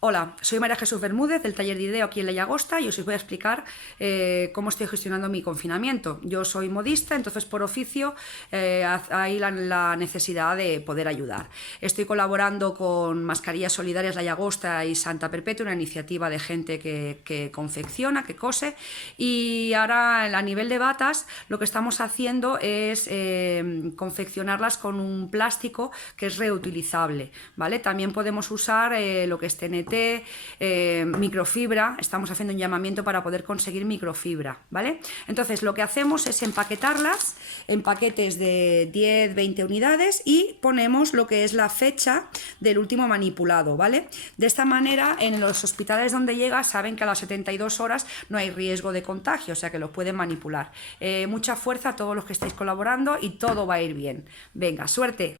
Hola, soy María Jesús Bermúdez del taller de IDEO aquí en La Llagosta y os voy a explicar cómo estoy gestionando mi confinamiento. Yo soy modista, entonces por oficio hay la necesidad de poder ayudar. Estoy colaborando con Mascarillas Solidarias La Llagosta y Santa Perpetua, una iniciativa de gente que confecciona, que cose, y ahora a nivel de batas lo que estamos haciendo es confeccionarlas con un plástico que es reutilizable, ¿vale? También podemos usar lo que es TNT, microfibra. Estamos haciendo un llamamiento para poder conseguir microfibra, ¿vale? Entonces lo que hacemos es empaquetarlas en paquetes de 10-20 unidades y ponemos lo que es la fecha del último manipulado, ¿vale? De esta manera en los hospitales donde llega saben que a las 72 horas no hay riesgo de contagio, o sea que lo pueden manipular. Mucha fuerza a todos los que estáis colaborando y todo va a ir bien. Venga, suerte.